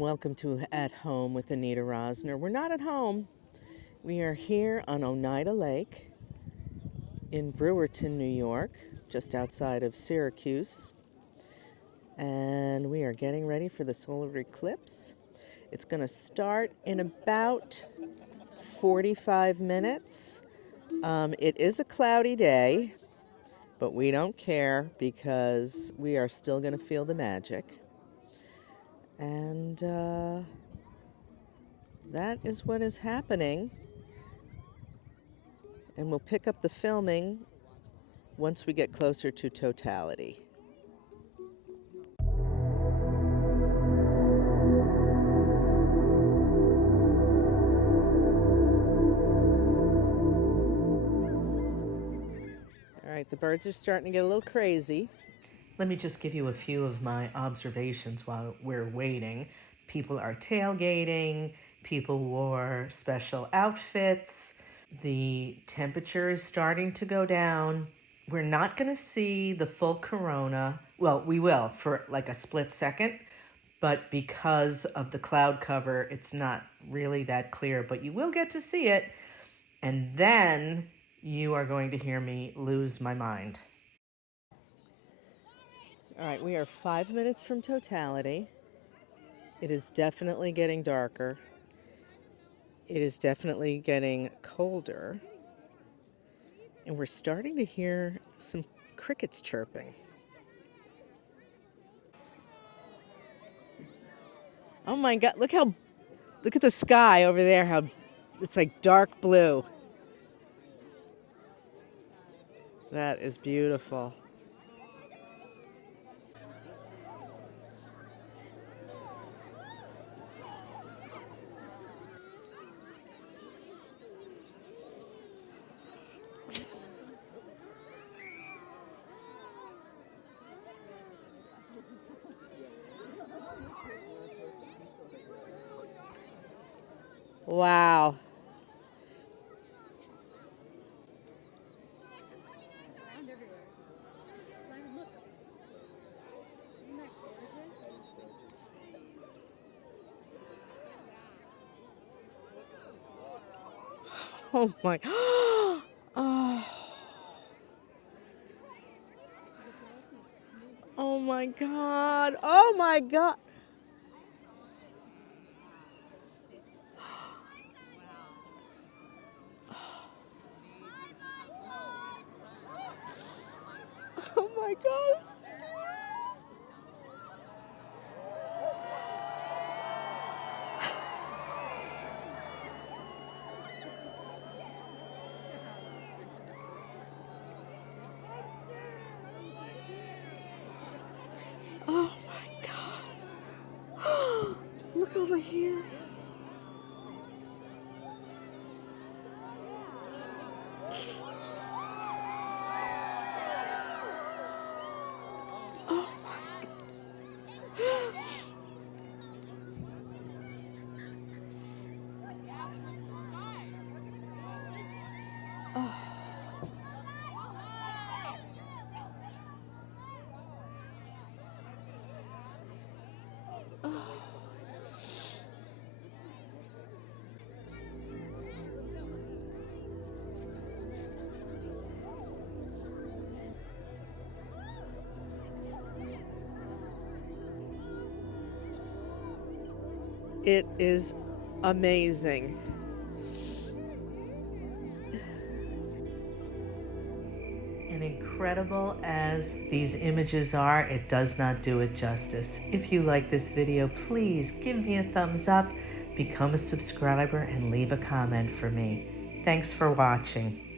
Welcome to At Home with Anita Rosner. We're not at home. We are here on Oneida Lake in Brewerton, New York, just outside of Syracuse. And we are getting ready for the solar eclipse. It's going to start in about 45 minutes. It is a cloudy day, but we don't care because we are still going to feel the magic. And that is what is happening. And we'll pick up the filming once we get closer to totality. All right, the birds are starting to get a little crazy. Let me just give you a few of my observations while we're waiting. People are tailgating, people wore special outfits, the temperature is starting to go down. We're not going to see the full corona. Well, we will for like a split second, but because of the cloud cover, it's not really that clear, but you will get to see it, and then you are going to hear me lose my mind. All right, we are 5 minutes from totality. It is definitely getting darker. It is definitely getting colder. And we're starting to hear some crickets chirping. Oh my God, look at the sky over there, how it's like dark blue. That is beautiful. Wow. Oh my. Oh. Oh my God. Oh my God. Oh my gosh. Oh my God. Look over here. Oh my. Oh. Oh. It is amazing. And incredible as these images are, it does not do it justice. If you like this video, please give me a thumbs up, become a subscriber, and leave a comment for me. Thanks for watching.